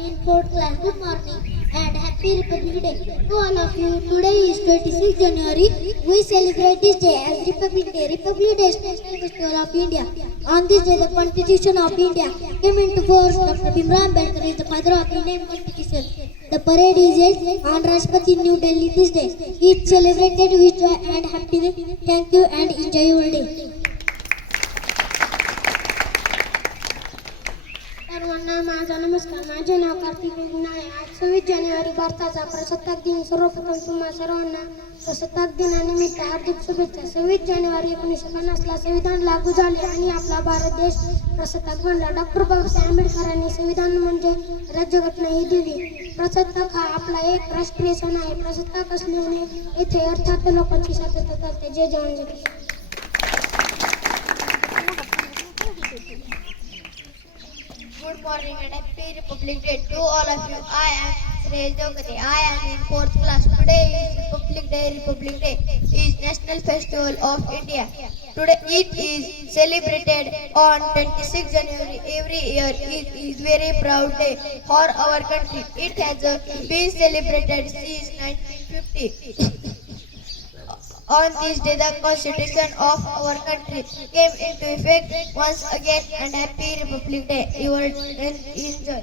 Good morning and happy Republic Day to all of you. Today is 26 January. We celebrate this day as Republic Day. Republic Day is National Festival of India. On this day, the Constitution of India came into force. Dr. Bimra Ambedkar is the father of Indian Constitution. The parade is held on Rashtrapati New Delhi this day. It's celebrated with joy and happiness. Thank you and enjoy your day. सर्वांना माझा नमस्कार. माझे नाव कार्तिक आहे. आज सव्वीस जानेवारी भारताचा प्रसत्ताक दिन. सर्वप्रथम तुम्हा सर्वांना प्रसत्ताक दिनानिमित्त हार्दिक शुभेच्छा. सव्वीस जानेवारी एकोणीसशे पन्नासला संविधान लागू झाले आणि आपला भारत देश प्रसत्ताक बनला. डॉक्टर बाबासाहेब आंबेडकरांनी संविधान म्हणजे राज्यघटना ही दिली. प्रसत्ताक हा आपला एक राष्ट्रीय सण आहे. प्रसत्ताक असल्याने येथे अर्थात लोकांची शांतता चालते. जय जवान जय Good morning and happy Republic Day to all of you. I am Shreyas Jogate. I am in fourth class. Today is Republic Day. Republic Day is National Festival of India. Today it is celebrated on 26 January every year. It is very proud day for our country. It has been celebrated since 1950. On this day, the Constitution of our country came into effect once again and happy Republic Day. You will enjoy.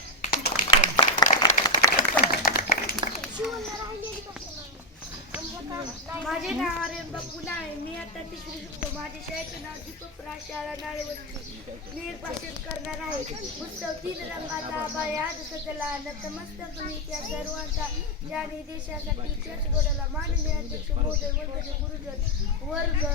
नाळे मी आता तिसरी माझे शाळेचे नाव दीपक शाळा नाळेवरती मी एक भाषण करणार आहे. उत्सव तीन रंगाचा आभाळ आज सजला नतमस्तक मी त्या सर्वांचा ज्याने देशासाठी चर्च घडवला माननीय अध्यक्ष महोदय वंदनीय गुरुजन वर्ग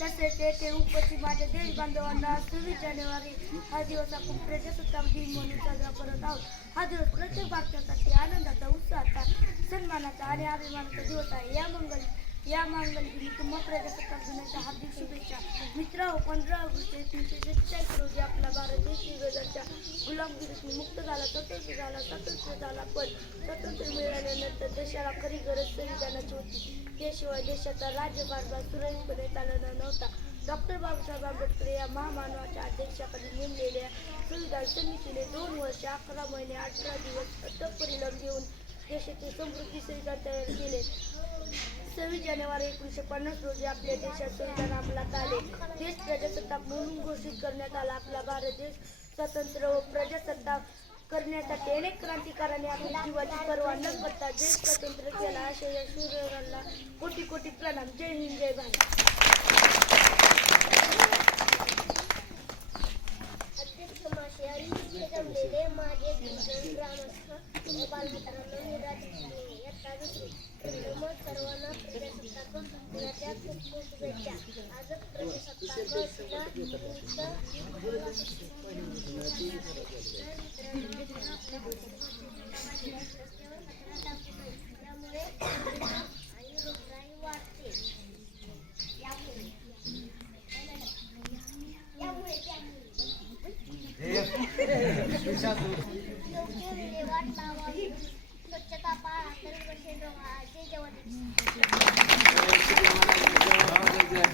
तसेच येथे उपस्थित माझ्या देश बांधवांना सव्वीस जानेवारी हा दिवस आपण प्रजासत्ताक दिन म्हणून साजरा करत आहोत. हा दिवस प्रत्येक भारतासाठी आनंदाचा उत्साहाचा सन्मानाचा आणि अभिमानाचा दिवस आहे. या मंगल या मांगली तुम्हा प्रजासत्ताक दिनाच्या हार्दिक शुभेच्छा. मित्र पंधरा ऑगस्ट एकोणीसशे सत्तेचाळीस रोजी आपला भारत देश इंग्रजांच्या गुलामगिरीतून मुक्त झाला. स्वतंत्र झाला स्वतंत्र झाला पण स्वातंत्र्य मिळाल्यानंतर देशाला खरी गरज संविधानाची होती. त्याशिवाय देशाचा राज्यकारभार सुरळीतपणे चालणार नव्हता. डॉक्टर बाबासाहेब आंबेडकर या महामानवाच्या अध्यक्षाखाली नेमलेल्या संविधान समितीने दोन वर्ष अकरा महिने अठरा दिवस अटक परिणाम घेऊन देशाचे समृद्धी संविधान तयार केले. सव्वीस जानेवारी एकोणीसशे पन्नास रोजी आपल्या देशात संविधान अंमलात आले. देश प्रजासत्ताक म्हणून घोषित करण्यात आला. आपला भारत देश स्वतंत्र व प्रजासत्ताक करण्यासाठी अनेक क्रांतिकारांनी आपल्या जीवाची पर्वा न करता देश स्वतंत्र केला अशा या शूरांना कोटी कोटी प्रणाम. जय हिंद जय भारत. अध्यक्ष महाशय इथे जमलेले माझे गुरुजन ग्रामस्थ सर्वांना प्रजासत्ताक दिनाच्या खूप खूप शुभेच्छा आज प्रजासत्ताक दिनानिमित्त त्यामुळे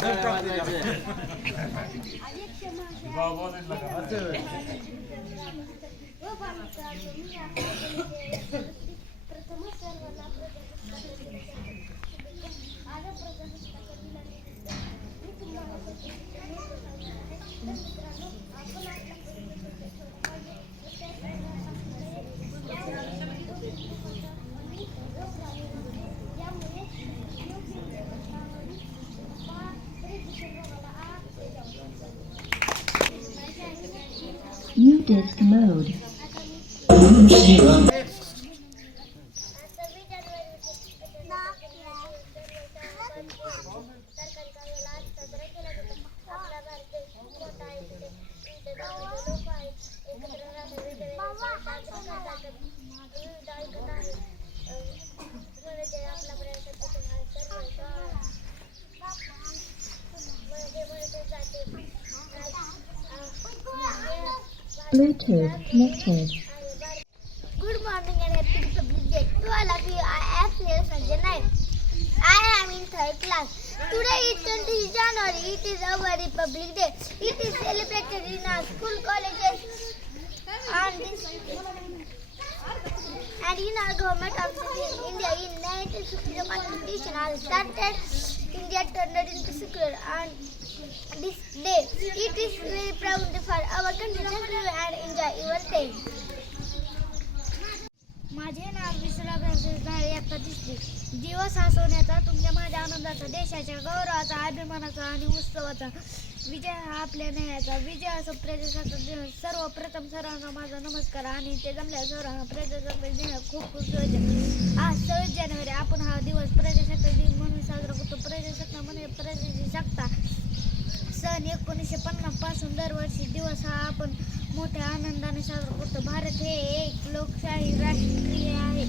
आणि रोगराई वाढते यामुळे यामुळे त्यामुळे योग्य विल्हेवाट लावावी स्वच्छता पाळा तर कसे राहा जय जवान अध्यक्ष महाशय व बालमित्रांनो, मी आपल्या जनतेचे प्रथम सर्वांना प्रजासत्ताक दिनाच्या शुभेच्छा. आज प्रजासत्ताक दिनानिमित्त मी तुम्हाला शुभेच्छा देतो. तर मित्रांनो, आपण आपल्या परिसरात ठेवलं पाहिजे. व त्या आणि रोगराई होते. यामुळे योग्य नियम पाळावे. पहा, तरी दुसऱ्या रोगाला आळा बसते. Shift mode. Bluetooth connected. Good morning and happy Republic Day to all of you. I am Priya Sanjay Naik. I am in third class. Today is 20 January. It is our Republic Day. It is celebrated in our school, colleges, and, and in our government offices in India. In 1950, the Constitution has started. India turned into secular and day. It is very proud for our country. Thank and enjoy your day. माझे नाव विसरा झाले दिसले दिवस हा सोन्याचा तुमच्या माझ्या आनंदाचा देशाच्या गौरवाचा अभिमानाचा आणि उत्सवाचा विजय हा आपल्या न्यायाचा विजय असो प्रजासत्ताक दिन सर्वप्रथम सर्वांना माझा नमस्कार आणि ते जमल्या सर्वांना प्रजासत्ताक दिन खूप खूप शुभेच्छा आज सव्वीस जानेवारी आपण हा दिवस प्रजासत्ताक दिन म्हणून साजरा करतो प्रजासत्ताक म्हणजे प्रजेची सत्ता सन एकोणीसशे पन्नासपासून दरवर्षी दिवस हा आपण मोठ्या आनंदाने साजरा करतो. भारत हे एक लोकशाही राष्ट्रीय आहे.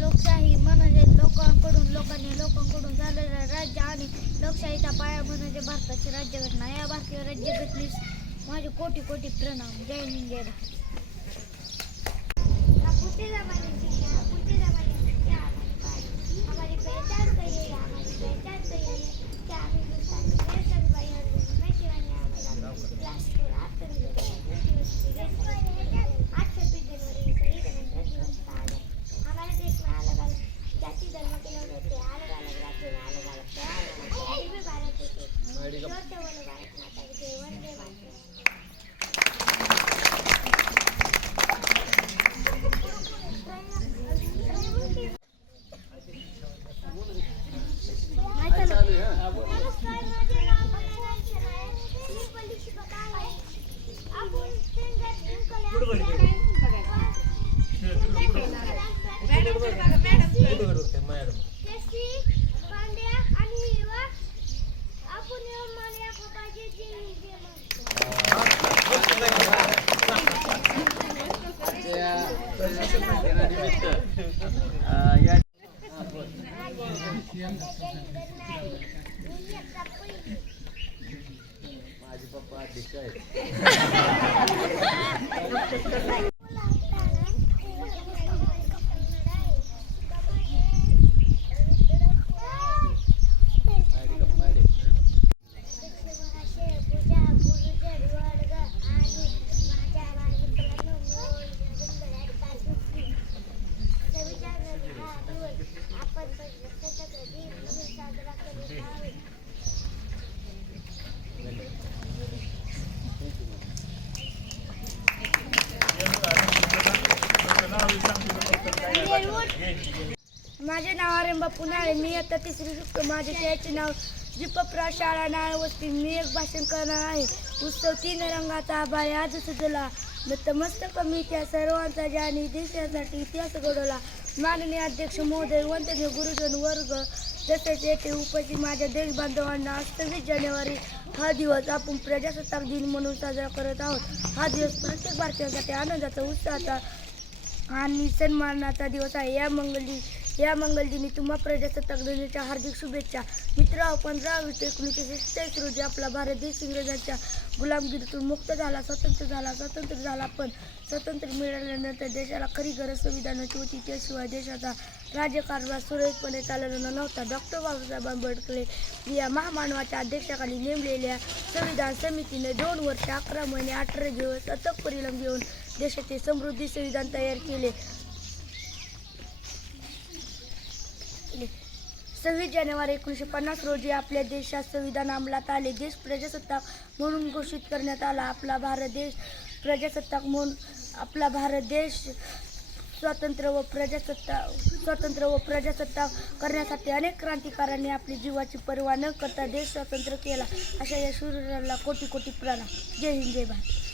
लोकशाही म्हणजे लोकांकडून लोकांनी लोकांकडून झालेलं राज्य आणि लोकशाहीचा पाया म्हणजे भारताची राज्यघटना. या भारतीय राज्यघटनेस माझे कोटी कोटी प्रणाम. जय हिंद जय भारत. हमारी पहचान हमारी पहचान क्या Thank you. माझे नाव आरेंबा पुनाळे मी आता तिसरी शिकतो माझ्या शाळेचे नाव दीपप्रा शाळा नाळ वस्ती. मी एक भाषण करणार आहे. उत्सव तीन रंगाचा आभाळ आज सजला. नतमस्तक मी त्या सर्वांचा ज्याने देशासाठी इतिहास घडवला. माननीय अध्यक्ष महोदय वंदनीय गुरुजन वर्ग तसेच येथे उपस्थित माझ्या देशबांधवांना सव्वीस जानेवारी हा दिवस आपण प्रजासत्ताक दिन म्हणून साजरा करत आहोत. हा दिवस प्रत्येक भारतीयांसाठी आनंदाचा उत्साहाचा आणि सन्मानाचा दिवस आहे. या मंगली या मंगलदिनी तुम्हा प्रजासत्ताक दिनाच्या हार्दिक शुभेच्छा. मित्र पंधरा ऑगस्ट एकोणीसशे सत्तेचाळीस रोजी आपला भारत देश इंग्रजांच्या गुलामगिरीतून मुक्त झाला स्वतंत्र झाला स्वतंत्र झाला पण स्वतंत्र मिळाल्यानंतर देशाला खरी गरज संविधानाची होती. त्याशिवाय देशाचा राज्यकारभार सुरळीतपणे चालवला नव्हता. डॉक्टर बाबासाहेब आंबेडकर या महामानवाच्या अध्यक्षाखाली नेमलेल्या संविधान समितीने दोन वर्ष अकरा महिने अठरा दिवस अथक परिणाम घेऊन देशाचे समृद्धी संविधान तयार केले. सव्वीस जानेवारी एकोणीसशे पन्नास रोजी आपल्या देशात संविधान अंमलात आले. देश प्रजासत्ताक म्हणून घोषित करण्यात आला. आपला भारत देश प्रजासत्ताक म्हणून आपला भारत देश स्वातंत्र्य व प्रजासत्ताक स्वतंत्र व प्रजासत्ताक करण्यासाठी अनेक क्रांतिकारांनी आपली जीवाची पर्वा न करता देश स्वतंत्र केला. अशा या शूरला कोटी कोटी प्रणाम. जय हिंद जय भारत.